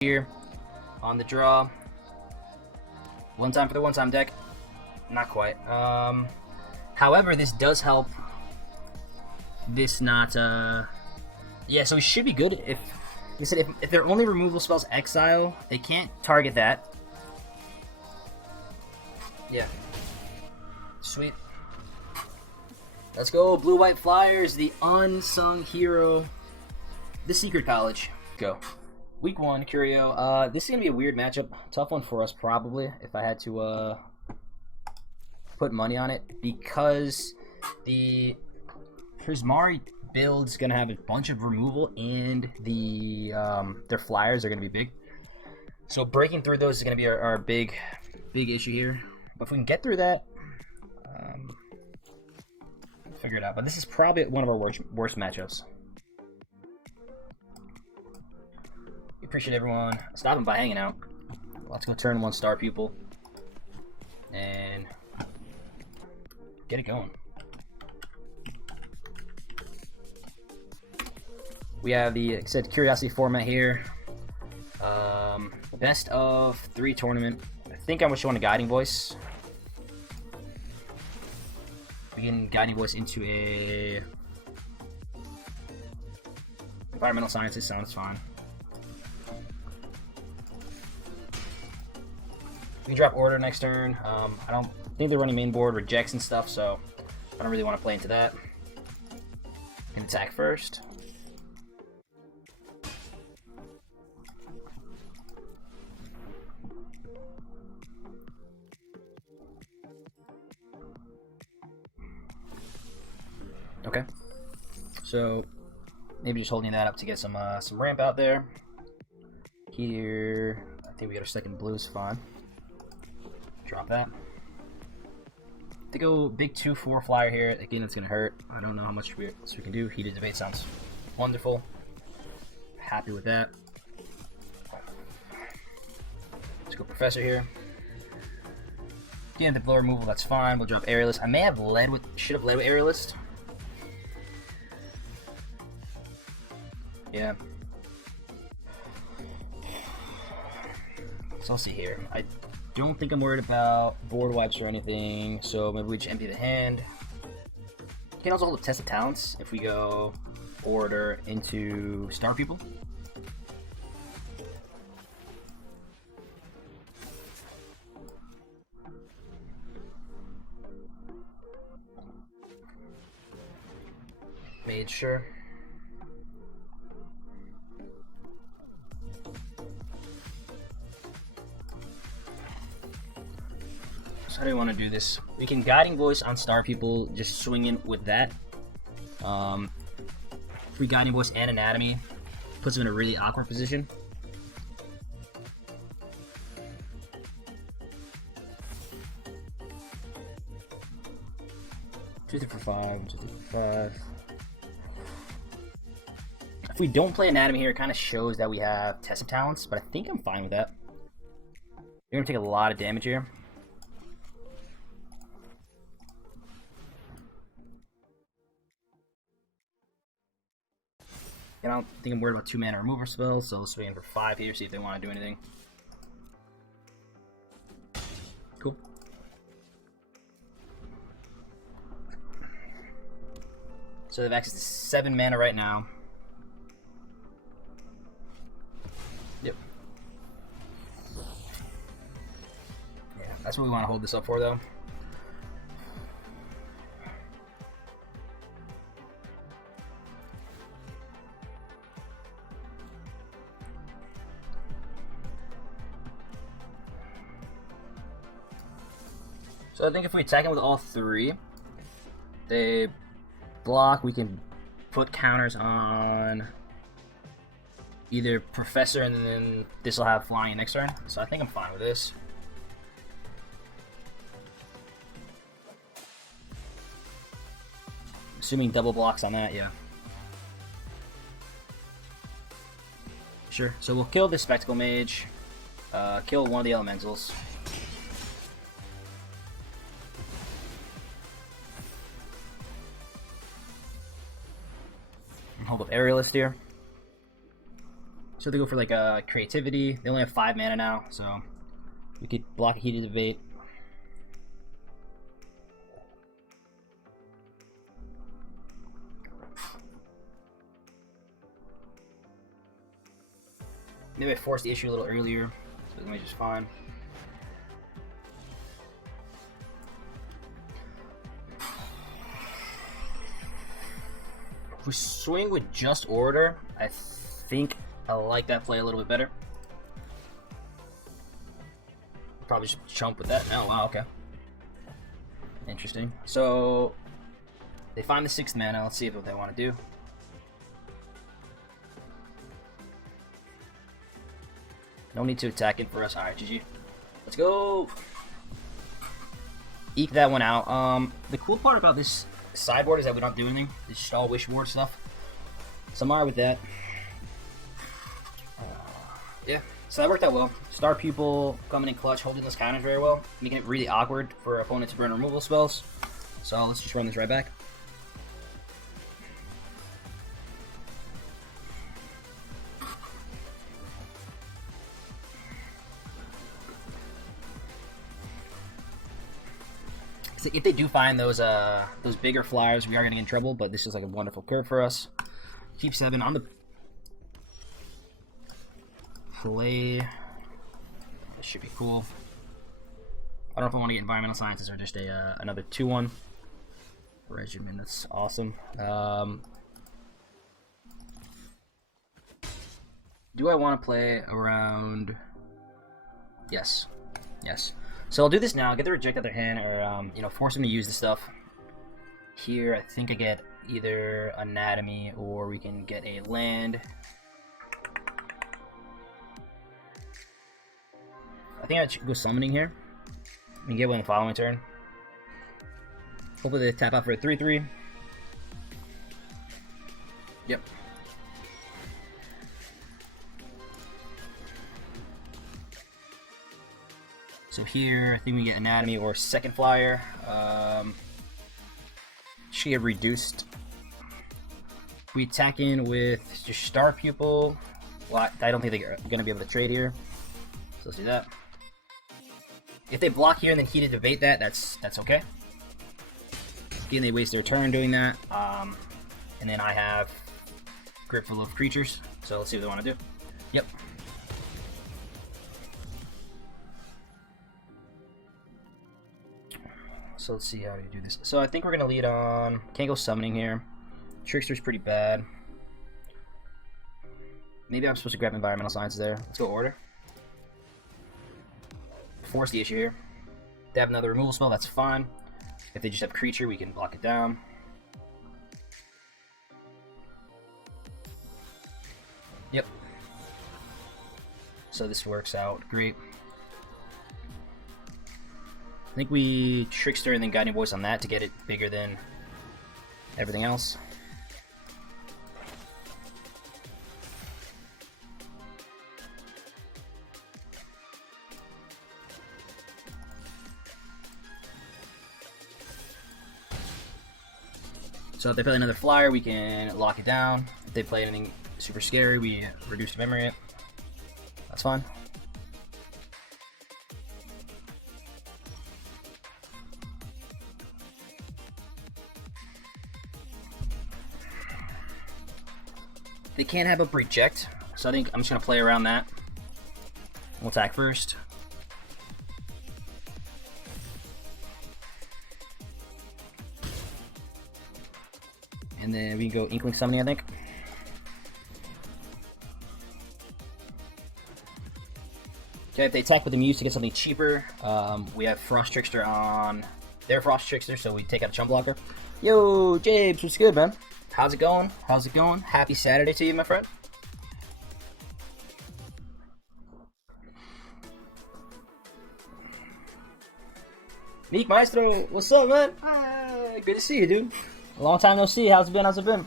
here on the draw. One time for the one-time deck. Not quite. However, this does help. This not, yeah, so we should be good. If you said if their only removal spells exile, they can't target that. Yeah. Sweet. Let's go, Blue-White Flyers, the unsung hero. The Secret College. Go. Week 1, Curio. This is going to be a weird matchup. Tough one for us, probably, if I had to put money on it. Because the Prismari build's going to have a bunch of removal, and their Flyers are going to be big. So breaking through those is going to be our big issue here. But if we can get through that, figure it out. But this is probably one of our worst matchups. Appreciate everyone stopping by, hanging out. Let's go turn 1 Star Pupil and get it going. We have the, like I said, Curiosity format here. Best of 3 tournament. I think I just want a Guiding Voice. We can Guiding Voice into a Environmental Sciences. Sounds fine. We can drop Order next turn. I don't think they're running main board rejects and stuff, so I don't really want to play into that. And attack first. Okay. So maybe just holding that up to get some ramp out there. Here, I think we got our second blue is fine. Drop that. To go big 2/4 flyer here. Again, it's gonna hurt. I don't know how much else we can do. Heated Debate sounds wonderful. Happy with that. Let's go Professor here. Again, the blow removal, that's fine. We'll drop Aerialist. I may have should have led with Aerialist. Yeah. So I'll see here. I don't think I'm worried about board wipes or anything, so maybe we just empty the hand. You can also hold up Test of Talents if we go Order into Star People. Made sure. How do we want to do this? We can Guiding Voice on Star People, just swing in with that. If we Guiding Voice and Anatomy, puts them in a really awkward position. Two for 5, 2 for 5. If we don't play Anatomy here, it kind of shows that we have Test of Talents, but I think I'm fine with that. You're going to take a lot of damage here. And I don't think I'm worried about 2 mana remover spells, so let's swing in for 5 here, see if they want to do anything. Cool. So they have access to 7 mana right now. Yep. Yeah, that's what we want to hold this up for, though. So I think if we attack him with all 3, they block, we can put counters on either Professor, and then this will have flying next turn. So I think I'm fine with this. Assuming double blocks on that, yeah. Sure, so we'll kill this Spectacle Mage, kill one of the Elementals. Hold up Aerialist here. So they go for like creativity. They only have 5 mana now, so we could block a Heated Debate. Maybe I forced the issue a little earlier, so it might just fine. If we swing with just Order, I think I like that play a little bit better. Probably just chump with that now. Wow, okay. Interesting. So they find the 6th mana. Let's see what they want to do. No need to attack it for us. Alright, GG. Let's go. Eke that one out. The cool part about this sideboard is that we don't do anything. It's just all wish ward stuff. So I'm alright with that. Yeah, so that worked out well. Star Pupil coming in clutch, holding those counters very well, making it really awkward for opponents to burn removal spells. So let's just run this right back. So if they do find those bigger flyers, we are going to get in trouble, but this is like a wonderful curve for us. Keep 7 on the play. This should be cool. I don't know if I want to get Environmental Sciences or just a another 2/1 regimen. That's awesome. Do I want to play around? Yes. Yes. So I'll do this now. Get the reject out their hand, or you know, force them to use the stuff. Here, I think I get either Anatomy or we can get a land. I think I should go Summoning here. And get one the following turn. Hopefully they tap out for a 3/3. Yep. So here, I think we get Anatomy or second flyer. Should get reduced. We attack in with just Star Pupil. Well, I don't think they're going to be able to trade here. So let's do that. If they block here and then Heated Debate that, that's okay. Again, they waste their turn doing that. And then I have Grip full of creatures. So let's see what they want to do. Yep. So let's see how we do this. So I think we're going to lead on... Can't go Summoning here. Trickster's pretty bad. Maybe I'm supposed to grab Environmental Science there. Let's go Order. Force the issue here. If they have another removal spell, that's fine. If they just have creature, we can block it down. Yep. So this works out great. I think we Trickster and then Guiding Voice on that to get it bigger than everything else. So if they play another flyer, we can lock it down. If they play anything super scary, we reduce the memory. That's fine. They can't have a reject, so I think I'm just going to play around that. We'll attack first. And then we can go Inkling Summoning, I think. Okay, if they attack with the Muse to get something cheaper, we have Frost Trickster on their Frost Trickster, so we take out a Chump Blocker. Yo, Jabes, what's good, man? How's it going? How's it going? Happy Saturday to you, my friend. Meek Maestro, what's up, man? Good to see you, dude. A long time no see. How's it been? How's it been?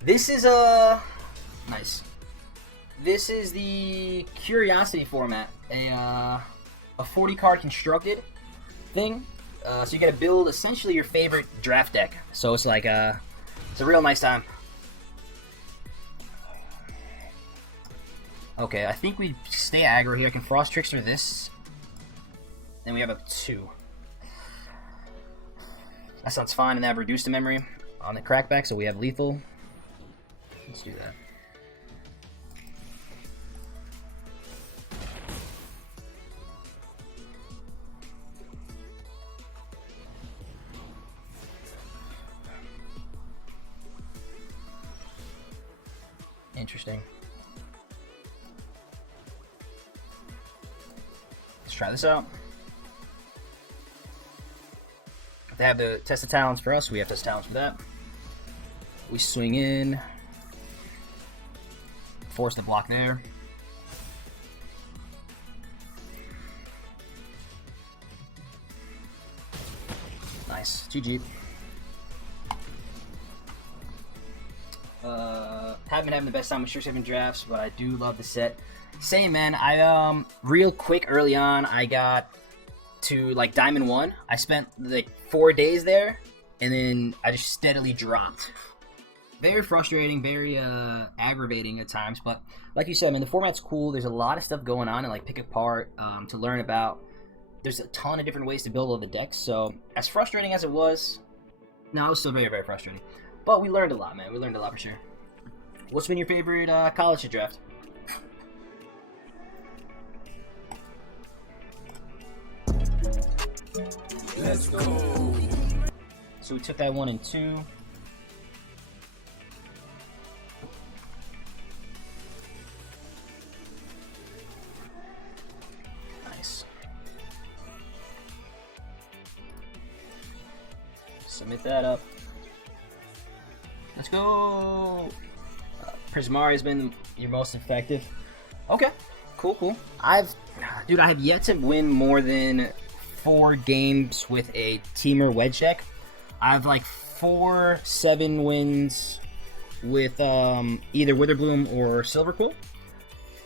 This is nice. This is the Curiosity format, a 40 card constructed thing. So you gotta build essentially your favorite draft deck. So it's like it's a real nice time. Okay, I think we stay aggro here. I can Frost Trickster this. Then we have a 2. That sounds fine, and they have reduced to memory on the crackback, so we have lethal. Let's do that. Interesting. Let's try this out. They have the test of talents for us. We have test of talents for that. We swing in. Force the block there. Nice. GG. Haven't been having the best time with Strixhaven drafts, but I do love the set. Same, man. I real quick early on, I got to like Diamond 1. I spent like 4 days there, and then I just steadily dropped. Very frustrating, very aggravating at times, but like you said, man, the format's cool. There's a lot of stuff going on and like pick apart to learn about. There's a ton of different ways to build all the decks, so as frustrating as it was, no, it was still very, very frustrating. But we learned a lot, man. We learned a lot for sure. What's been your favorite college to draft? Let's go. So we took that 1 and 2. Nice. Submit that up. Let's go. Prismari has been your most effective. Okay, cool. I have yet to win more than 4 games with a Teamer Wedge deck. I have like 4-7 wins with either Witherbloom or Silverpool.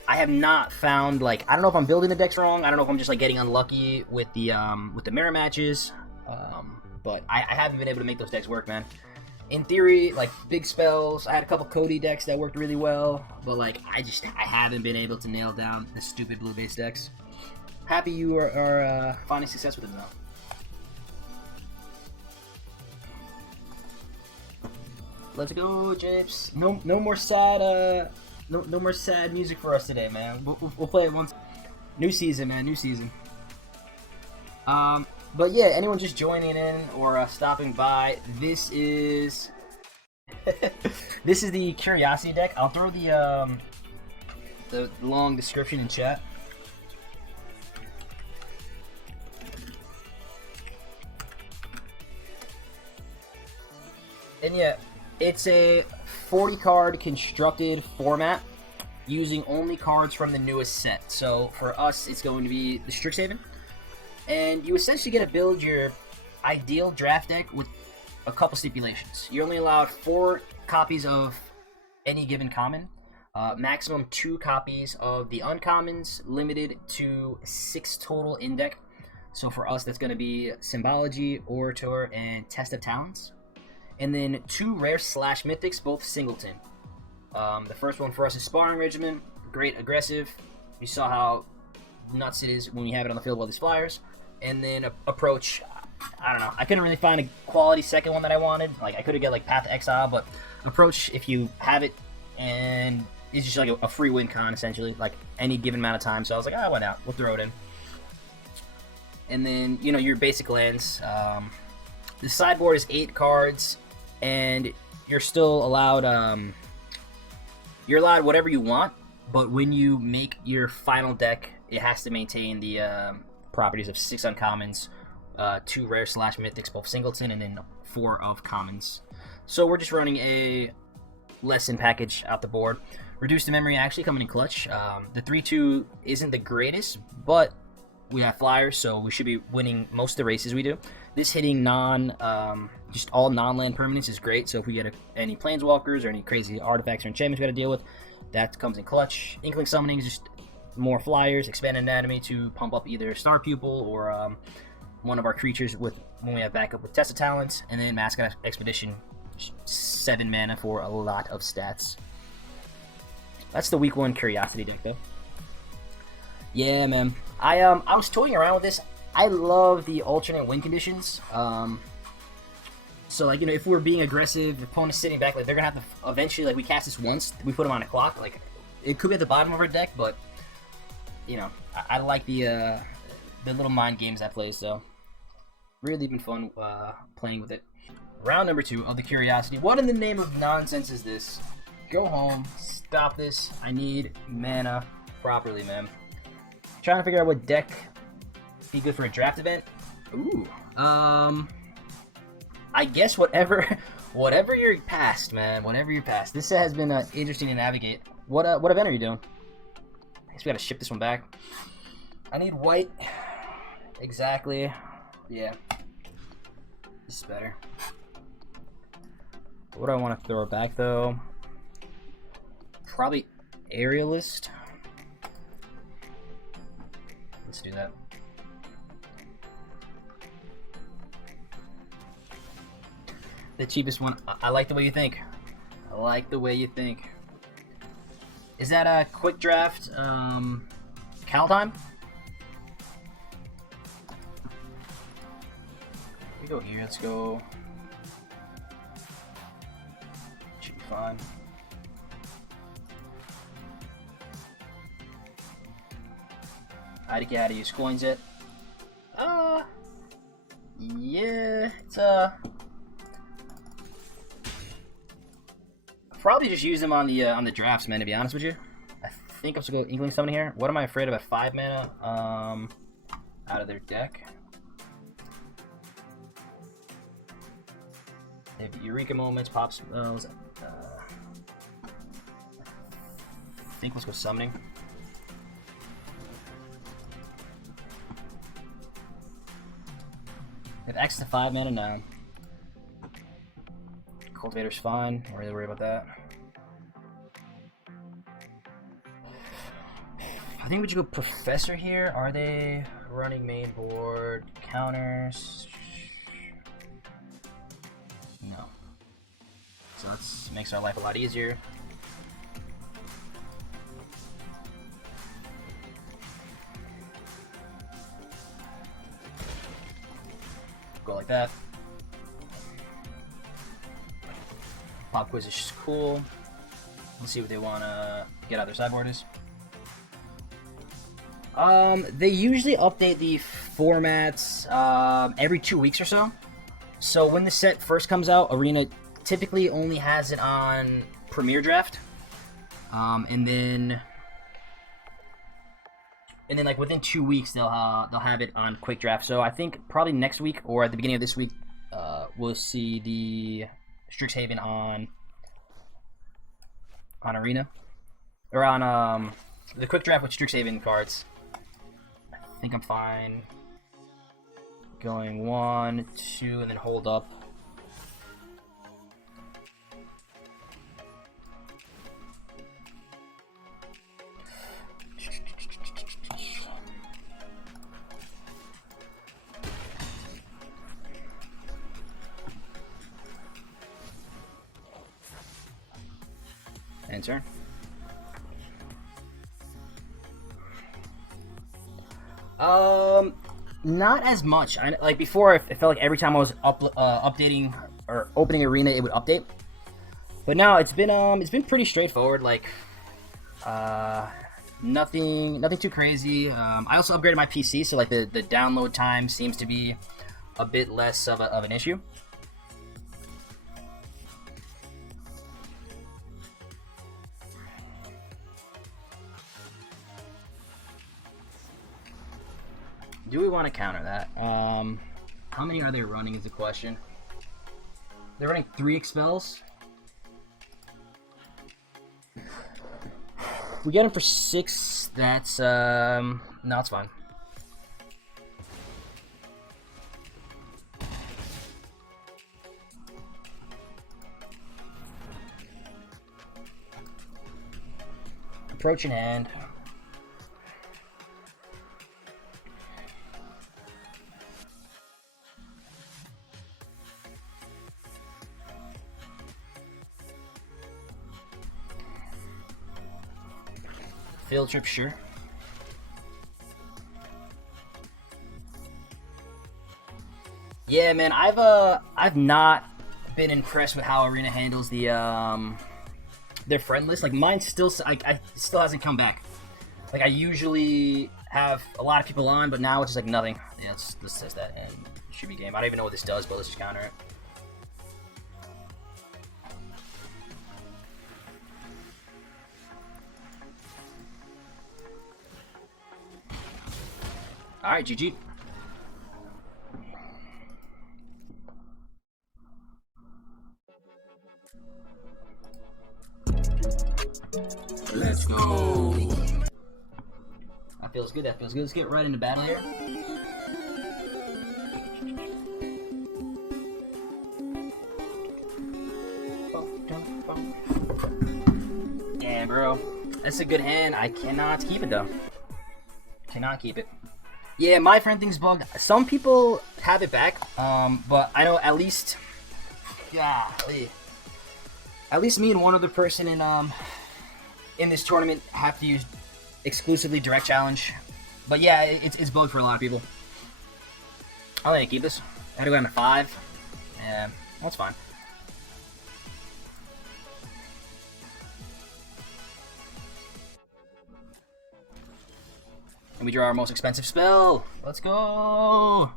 I have not found, like, I don't know if I'm building the decks wrong. I don't know if I'm just like getting unlucky with the mirror matches. But I haven't been able to make those decks work, man. In theory, like big spells, I had a couple Cody decks that worked really well, but like I haven't been able to nail down the stupid blue base decks. Happy you are finding success with them though. Let's go, Japes. No more sad no more sad music for us today, man. We'll play it once. New season, man. New season. But yeah, anyone just joining in or stopping by, this is this is the Curiosity deck. I'll throw the long description in chat. And yeah, it's a 40-card constructed format using only cards from the newest set. So for us, it's going to be the Strixhaven. And you essentially get to build your ideal draft deck with a couple stipulations. You're only allowed 4 copies of any given common, maximum 2 copies of the uncommons, limited to 6 total in deck. So for us, that's going to be Symbology, Orator, and Test of Talents. And then 2 rare / mythics, both singleton. The first one for us is Sparring Regiment, great aggressive. You saw how nuts it is when you have it on the field with all these flyers. And then Approach, I don't know, I couldn't really find a quality second one that I wanted. Like I could have get like Path to Exile, but Approach, if you have it, and it's just like a free win con essentially, like any given amount of time. So I was like, why not? We'll throw it in. And then your basic lands. The sideboard is 8 cards, and you're still allowed. You're allowed whatever you want, but when you make your final deck, it has to maintain the properties of 6 uncommons, 2 rare / mythics, both singleton, and then 4 of commons. So we're just running a lesson package out the board. Reduced to memory actually coming in clutch. The 3/2 isn't the greatest, but we have flyers, so we should be winning most of the races we do. This hitting just all non-land permanents is great. So if we get any planeswalkers or any crazy artifacts or enchantments we got to deal with, that comes in clutch. Inkling Summoning is just more flyers, expand anatomy to pump up either Star Pupil or one of our creatures when we have backup with Test of Talents, and then Mascot Expedition, 7 mana for a lot of stats. That's the week 1 curiosity deck, though. Yeah, man. I was toying around with this. I love the alternate win conditions. So, like, you know, if we're being aggressive, the opponent's sitting back, like, they're gonna have to eventually, like, we cast this once, we put them on a clock. Like, it could be at the bottom of our deck, but, you know, I like the little mind games that plays, so really been fun playing with it. Round number 2 of the curiosity. What in the name of nonsense is this? Go home. Stop this. I need mana properly, man. Trying to figure out what deck be good for a draft event. Ooh. I guess whatever you're past, man. Whatever you're past. This has been interesting to navigate. What event are you doing? I guess we gotta ship this one back. I need white. Exactly. Yeah. This is better. What do I want to throw back, though? Probably Aerialist. Let's do that. The cheapest one. I like the way you think. I like the way you think. Is that a quick draft? Cal time? We go here. Let's go. Should be fine. I gotta use coins yet. Yeah, it's probably just use them on the drafts, man. To be honest with you, I think I'm supposed to go Inkling Summon here. What am I afraid of at 5 mana? Out of their deck. They have Eureka Moments, Pop Spells. I think let's go Summoning. They have X to 5 mana now. Cultivator's fine. Don't really worry about that. I think we should go Professor here. Are they running main board counters? No. So that makes our life a lot easier. Go like that. Pop Quiz is just cool. Let's see what they want to get out of their sideboard is. They usually update the formats every 2 weeks or so. So when the set first comes out, Arena typically only has it on Premier Draft, and then like within 2 weeks they'll have it on Quick Draft. So I think probably next week or at the beginning of this week, we'll see the Strixhaven on Arena or on the Quick Draft with Strixhaven cards. I think I'm fine. Going 1, 2, and then hold up. And turn. Not as much. Like before, it felt like every time I was updating or opening Arena, it would update. But now it's been pretty straightforward. Like, nothing too crazy. I also upgraded my PC, so like the download time seems to be a bit less of an issue. Do we want to counter that? How many are they running is the question. They're running 3 expels. We get them for 6. That's no, it's fine. Approach in hand. Field trip, sure. Yeah, man, I've not been impressed with how Arena handles the their friend list. Like mine still, I still hasn't come back. Like I usually have a lot of people on, but now it's just like nothing. Yeah, let's test that and it should be game. I don't even know what this does, but let's just counter it. All right, GG. Let's go. That feels good. That feels good. Let's get right into battle here. Damn, bro. That's a good hand. I cannot keep it, though. Cannot keep it. Yeah, my friend thing's bugged. Some people have it back, but I know at least... Golly. At least me and one other person in this tournament have to use exclusively direct challenge. But yeah, it's bugged for a lot of people. I'll let you keep this. I had to go down to 5. Yeah, that's fine. And we draw our most expensive spell. Let's go.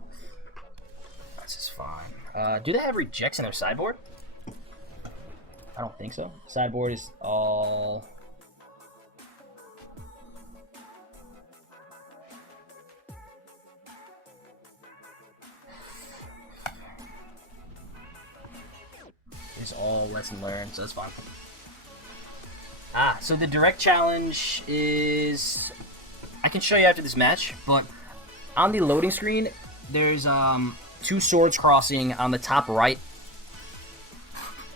This is fine. Do they have rejects in their sideboard? I don't think so. Sideboard is all... It's all lesson learned, so that's fine. So the direct challenge is... I can show you after this match, but on the loading screen, there's 2 swords crossing on the top right.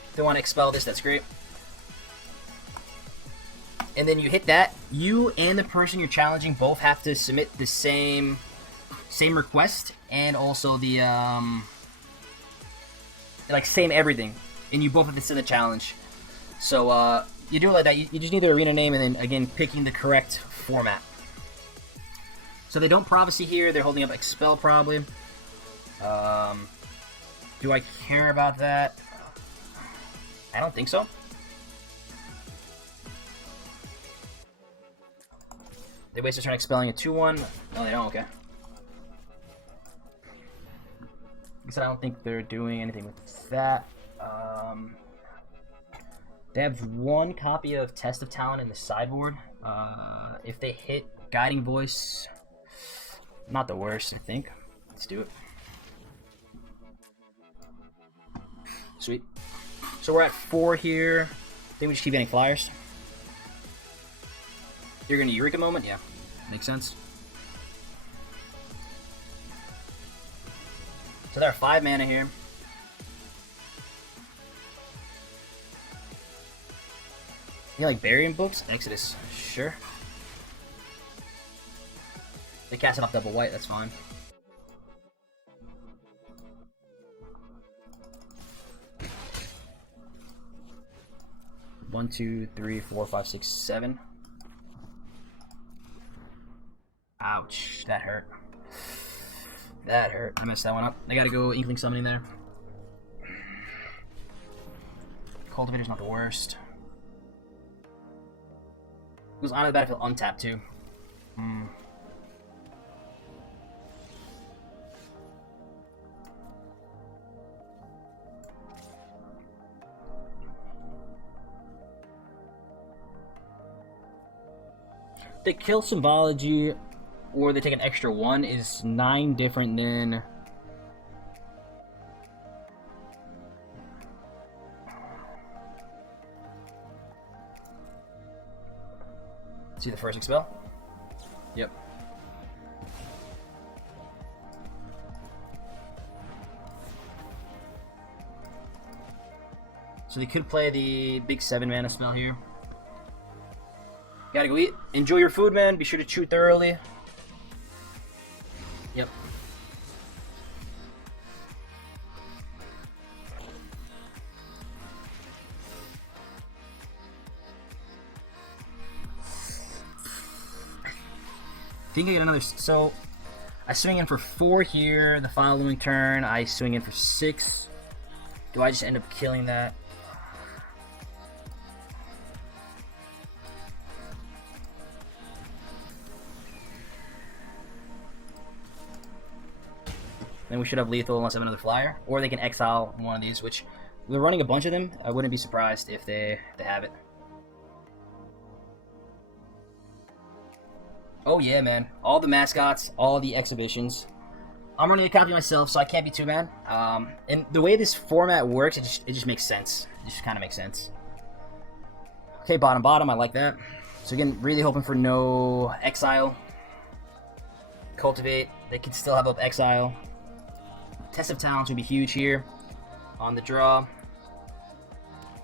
If they want to expel this, that's great. And then you hit that. You and the person you're challenging both have to submit the same request, and also the like same everything. And you both have to send the challenge. So you do it like that. You just need the arena name, and then again picking the correct format. So they don't prophecy here. They're holding up expel probably. Do I care about that? I don't think so. They waste their turn expelling a 2/1. No, they don't. Okay. I said I don't think they're doing anything with that. They have 1 copy of Test of Talent in the sideboard. If they hit Guiding Voice, not the worst, I think. Let's do it. Sweet. So we're at 4 here. I think we just keep getting flyers. You're gonna Eureka Moment? Yeah. Makes sense. So there are 5 mana here. You like Burying Books? Exodus. Sure. They cast it off double white, that's fine. One, 2, 3, 4, 5, 6, 7. Ouch, that hurt. That hurt. I messed that one up. I gotta go Inkling Summoning there. Cultivator's not the worst. Goes onto the battlefield untapped too. They kill Symbology, or they take an extra 1 is 9 different than... See the first expel? Yep. So they could play the big 7 mana spell here. Gotta go eat. Enjoy your food, man. Be sure to chew thoroughly. Yep. think I get another. So I swing in for 4 here. The following turn, I swing in for 6. Do I just end up killing that? Then we should have lethal unless I have another flyer. Or they can exile one of these, which we're running a bunch of them. I wouldn't be surprised if they have it. Oh yeah, man. All the mascots, all the exhibitions. I'm running a copy myself, so I can't be too mad. And the way this format works, it just makes sense. It just kind of makes sense. Okay, bottom, I like that. So again, really hoping for no exile. Cultivate, they can still have up exile. Test of Talents would be huge here on the draw.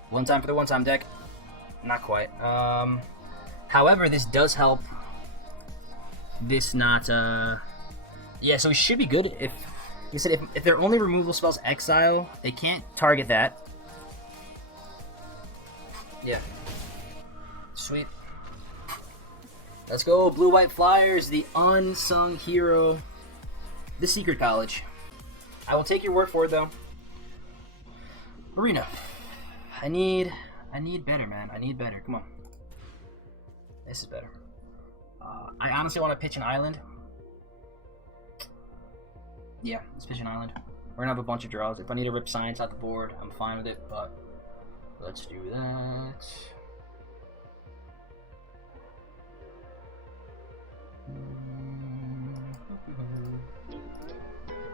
One time for the one-time deck. Not quite. However, this does help. This not, yeah, so we should be good. If you said if their only removal spells exile, they can't target that. Yeah. Sweet. Let's go, Blue-White Flyers, the unsung hero, the Secret College. I will take your word for it, though. Arena. I need better, man. I need better. Come on. This is better. I honestly want to pitch an island. Yeah, let's pitch an island. We're gonna have a bunch of draws. If I need to rip science out the board, I'm fine with it, but let's do that.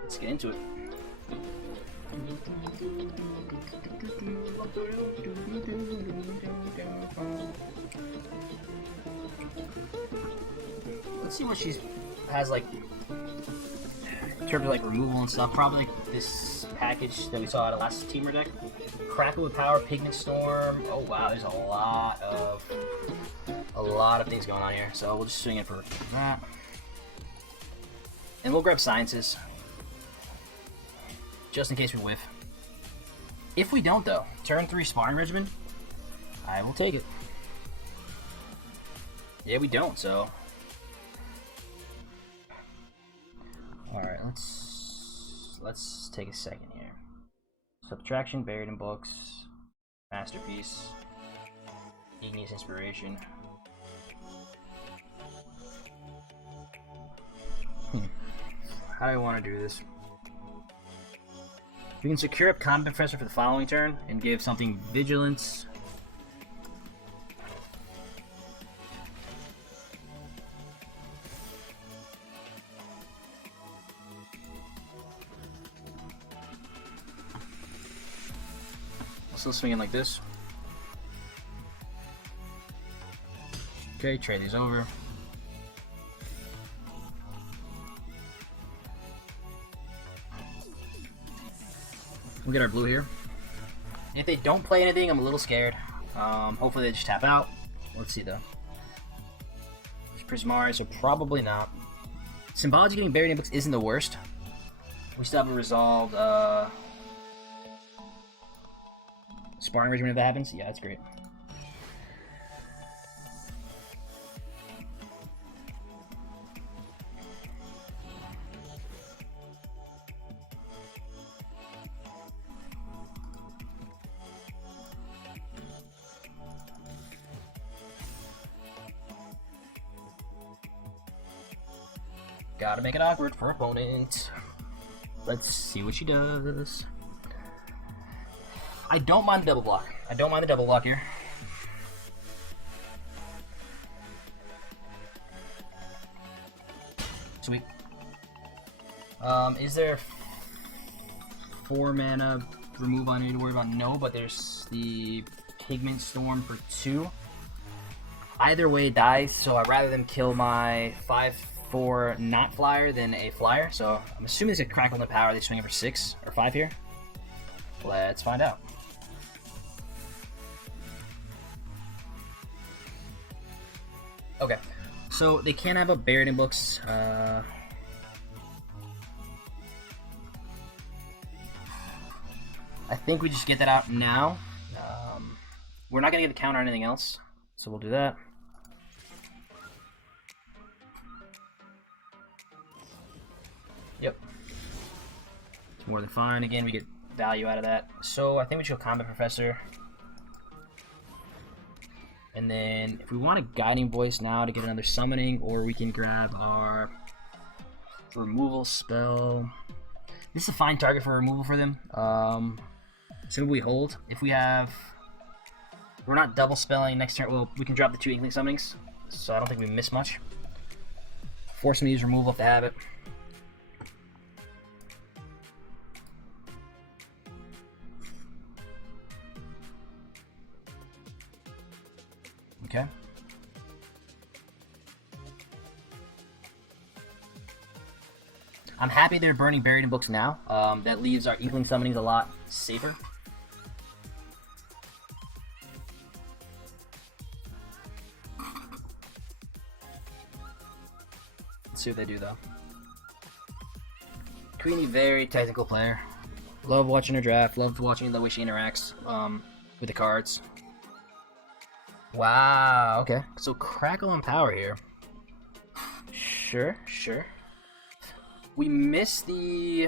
Let's get into it. Let's see what she has, like, in terms of like removal and stuff. Probably like this package that we saw at the last Teamer deck. Crackle with Power, Pigment Storm. Oh wow, there's a lot of things going on here. So we'll just swing it for that. And we'll grab Sciences. Just in case we whiff. If we don't though, turn 3 Sparring Regimen, I will take it. Yeah, we don't, so. Alright, let's take a second here. Subtraction, Buried in Books, Masterpiece, Igneous Inspiration. How do I want to do this? We can secure up Combat Professor for the following turn and give something Vigilance. Still swinging like this. Okay, trade these over. We'll get our blue here. If they don't play anything, I'm a little scared. Hopefully they just tap out. Let's see though. There's Prismari, so probably not. Symbology getting buried in books isn't the worst. We still have a resolved Sparring Regimen if that happens. Yeah, that's great. Gotta make it awkward for opponent. Let's see what she does. I don't mind the double block. I don't mind the double block here. Sweet. Is there 4 mana removal I need to worry about? No, but there's the Pigment Storm for 2. Either way it dies, so I'd rather them kill my 5/4 not flyer than a flyer. So I'm assuming there's a Crackle in the Power. They swing it for 6 or 5 here. Let's find out. Okay, so they can't have a Buried in Books. I think we just get that out now. We're not gonna get the counter or anything else, so we'll do that. Yep. It's more than fine. Again, we get value out of that. So I think we should go Combat Professor. And then if we want a Guiding Voice now to get another summoning, or we can grab our removal spell. This is a fine target for removal for them. So we hold. If we have... We're not double spelling next turn. Well, we can drop the 2 Inkling summonings. So I don't think we miss much. Force them to use removal if they have it. Okay. I'm happy they're burning Buried in Books now. That leaves our Inkling summonings a lot safer. Let's see what they do though. Queenie, very technical player. Love watching her draft. Love watching the way she interacts with the cards. Wow, okay. So Crackle on power here. Sure, sure. We missed the...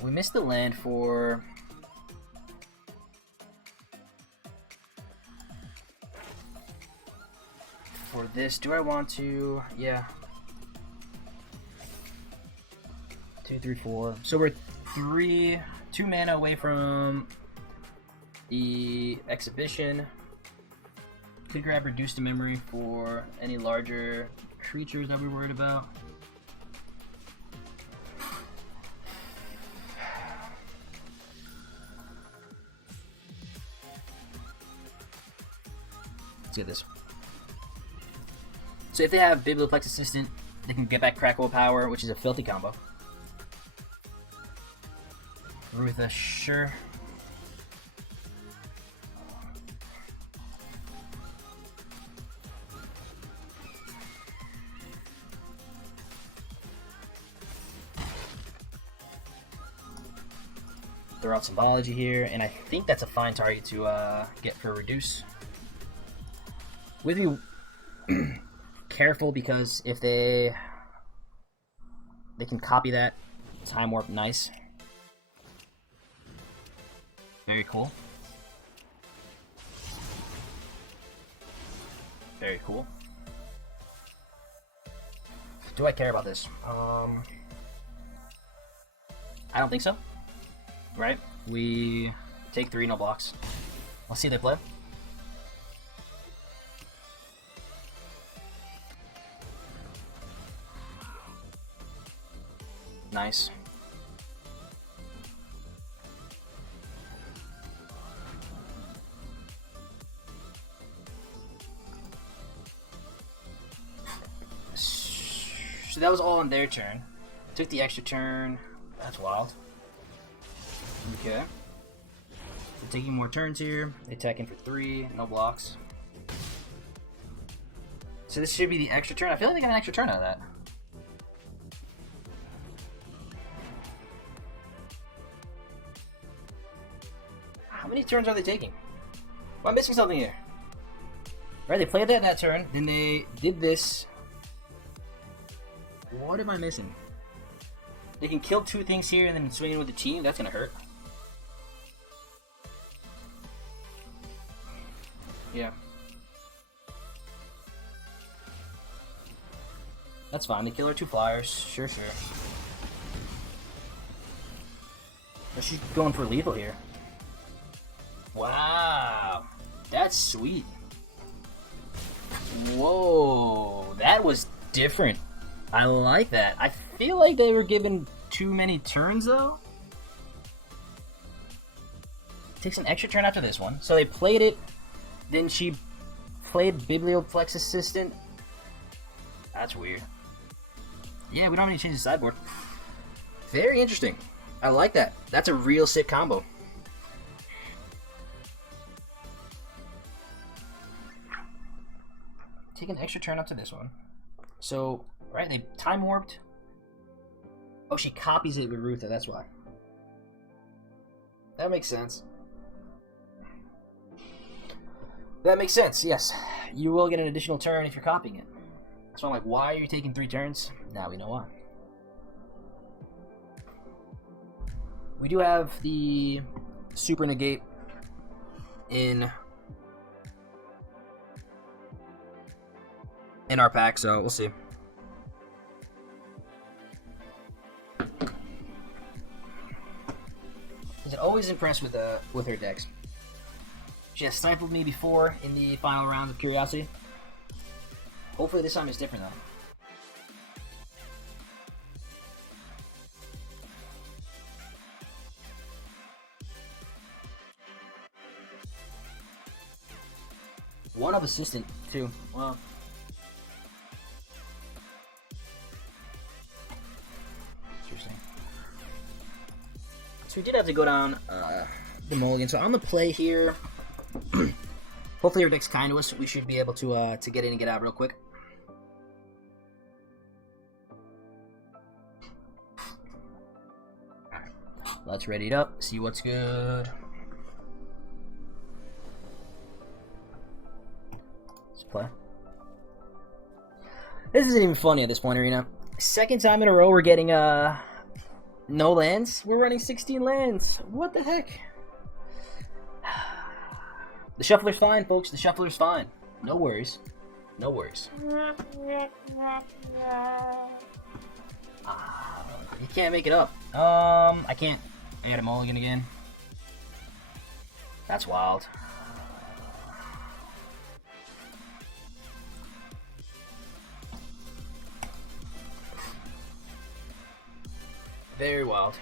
We missed the land for... For this, do I want to... Yeah. 2, 3, 4. So we're 2 mana away from the exhibition. Could grab Reduced to Memory for any larger creatures that we're worried about. Let's get this. So if they have Biblioplex Assistant, they can get back Crackle Power, which is a filthy combo. Rutha, sure. Throw out Symbology here, and I think that's a fine target to get for Reduce. With me, careful, because if they can copy that, Time Warp, nice. Very cool. Very cool. Do I care about this? I don't think so. Right? We take 3, no blocks. Let's see if they play. Nice. So that was all on their turn. Took the extra turn. That's wild. Okay. So taking more turns here. They attack in for 3, no blocks. So this should be the extra turn. I feel like they got an extra turn out of that. How many turns are they taking? Well, I'm missing something here. Right, they played that turn, then they did this. What am I missing? They can kill 2 things here and then swing in with the team. That's gonna hurt. Yeah. That's fine. They kill our 2 flyers. Sure, sure. But she's going for lethal here. Wow. That's sweet. Whoa. That was different. I like that. I feel like they were given too many turns, though. Takes an extra turn after this one. So they played it. Then she played Biblioplex Assistant. That's weird. Yeah, we don't need to change the sideboard. Very interesting. I like that. That's a real sick combo. Take an extra turn up to this one. So, right, they time warped. Oh, she copies it with Rutha, that's why. That makes sense. That makes sense, yes. You will get an additional turn if you're copying it. So I'm like, why are you taking 3 turns? Now we know why. We do have the Super Negate in our pack, so we'll see. She's always impressed with her decks. She has stifled me before in the final rounds of Curiosity. Hopefully this time is different though. One of assistant too. Wow. Interesting. So we did have to go down the mulligan. So on the play here, hopefully our deck's kind to us. We should be able to get in and get out real quick. Alright. Let's ready it up, see what's good. Let's play. This isn't even funny at this point, Arena. Second time in a row we're getting no lands. We're running 16 lands. What the heck? The shuffler's fine, folks. The shuffler's fine. No worries. No worries. You can't make it up. I can't. I got a mulligan again. That's wild. Very wild.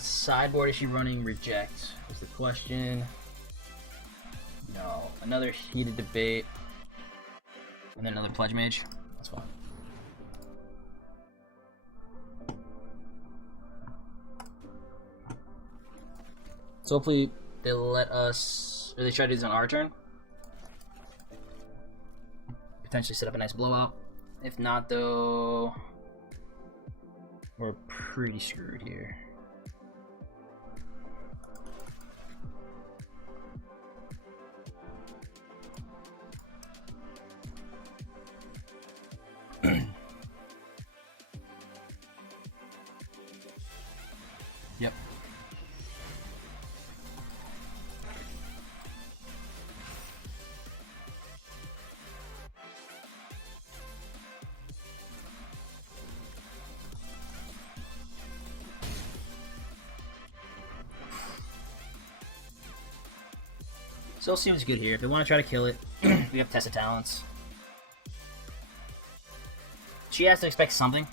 Sideboard, is she running reject? Is the question. No. Another heated debate. And then another pledge mage. That's fine. So hopefully they'll let us, or they try to do this on our turn. Potentially set up a nice blowout. If not, though, we're pretty screwed here. Yep. Still seems good here. If they want to try to kill it, we have Test of Talents. She has to expect something.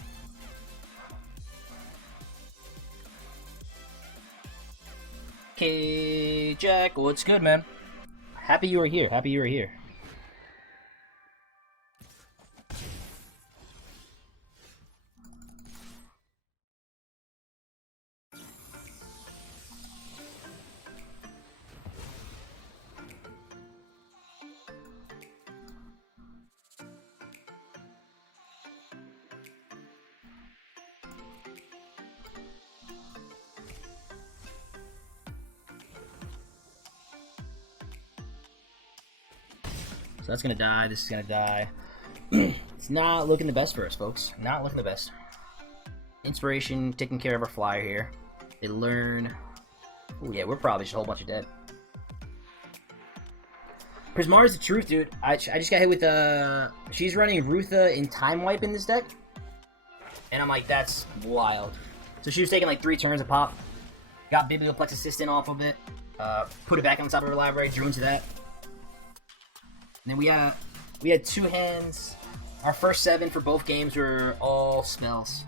Okay, Jack, what's good, man? Happy you were here. Happy you were here. So that's gonna die, this is gonna die. It's not looking the best for us, folks. Not looking the best. Inspiration, taking care of our flyer here. They learn. Oh yeah, we're probably just a whole bunch of dead. Prismar's the truth, dude. I just got hit with she's running Rutha in Time Wipe in this deck. And I'm like, that's wild. So she was taking like 3 turns a pop. Got Biblioplex Assistant off of it. Put it back on top of her library, drew into that. And then we had 2 hands. Our first 7 for both games were all spells.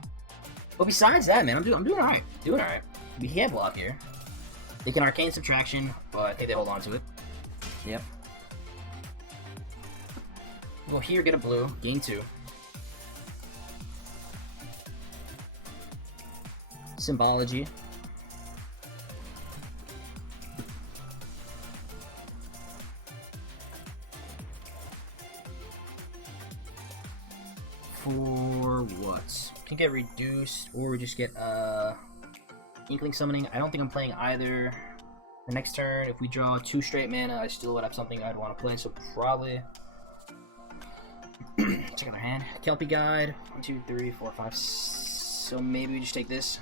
But besides that, man, I'm doing alright. Doing alright. We can't block here. They can Arcane Subtraction, but I think they hold on to it. Yep. We'll here get a blue. Gain 2. Symbology. for what? Can get reduced, or we just get Inkling Summoning. I don't think I'm playing either. The next turn, if we draw 2 straight mana, I still would have something I'd want to play, so probably check out our hand. Kelpie Guide, 1, 2, 3, 4, 5. So maybe we just take this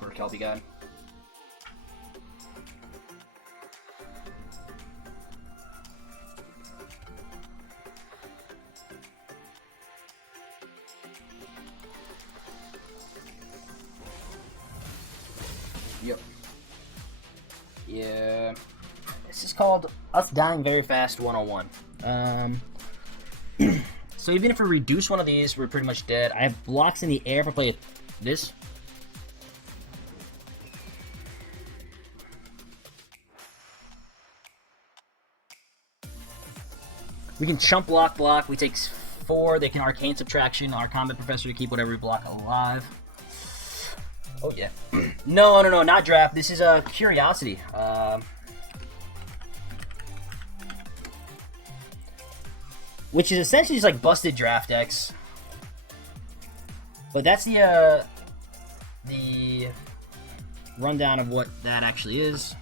for Kelpie Guide. Yep. Yeah. This is called Us Dying Very Fast 101. So even if we reduce one of these, we're pretty much dead. I have blocks in the air if I play this. We can chump block. We take 4. They can Arcane Subtraction, our Combat Professor to keep whatever we block alive. Oh yeah. No, not draft. This is a Curiosity. Which is essentially just like busted draft decks. But that's the rundown of what that actually is.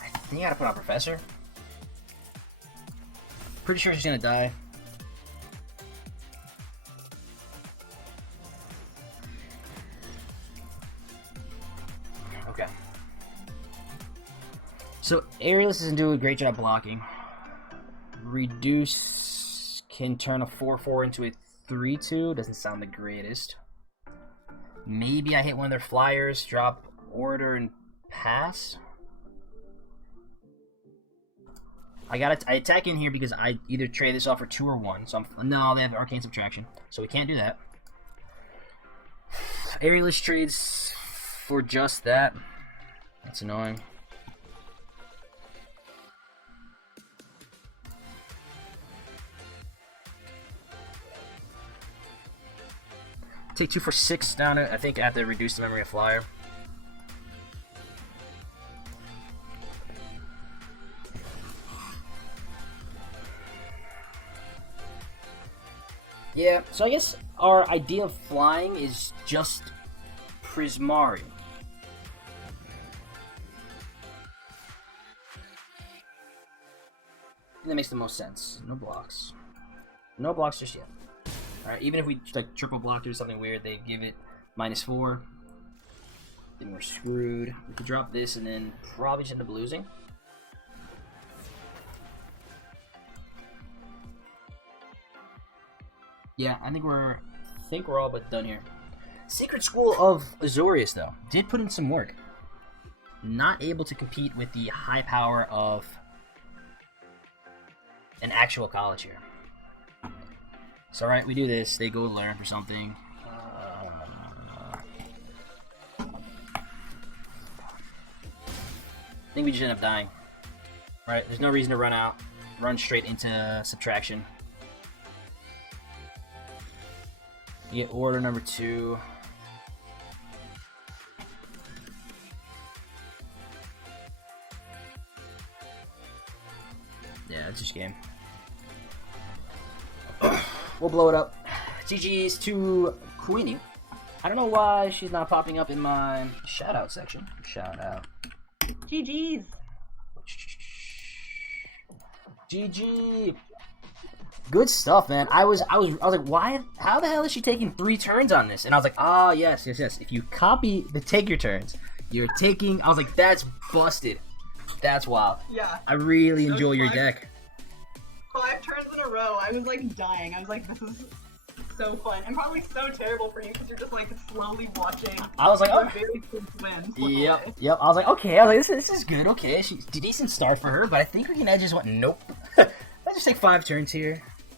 I think I gotta put on Professor. Pretty sure she's gonna die. Okay. So Aerialist isn't doing a great job blocking. Reduce can turn a 4/4 into a 3/2. Doesn't sound the greatest. Maybe I hit one of their flyers, drop Order, and pass. I attack in here because I either trade this off for 2 or 1. So no, they have Arcane Subtraction, so we can't do that. Aerialist trades for just that. That's annoying. Take 2 for 6 down it. I think I have to reduce the memory of flyer. Yeah, so I guess our idea of flying is just Prismari. That makes the most sense. No blocks. No blocks just yet. Alright, even if we like triple block or something weird, they give it -4. Then we're screwed. We could drop this and then probably just end up losing. Yeah, I think we're all but done here. Secret School of Azorius, though, did put in some work. Not able to compete with the high power of an actual college here. So, alright, we do this. They go learn for something. I think we just end up dying. Right? There's no reason to run out. Run straight into Subtraction. You get Order number 2. Yeah, it's just game. We'll blow it up. GG's to Queenie. I don't know why she's not popping up in my shout out section. Shout out. GG's. GG. Good stuff, man. I was like, why? How the hell is she taking 3 turns on this? And I was like, ah, yes. If you copy the take your turns, you're taking. I was like, that's busted. That's wild. Yeah. I really enjoy your deck. 5 turns in a row. I was like dying. I was like, this is so fun, and probably so terrible for you because you're just like slowly watching. I was like, oh. Very quick win. Yep. I was like, okay. I was like, this is good. Okay, she's a decent start for her, but I think we can edge this one. Nope. Let's just take 5 turns here.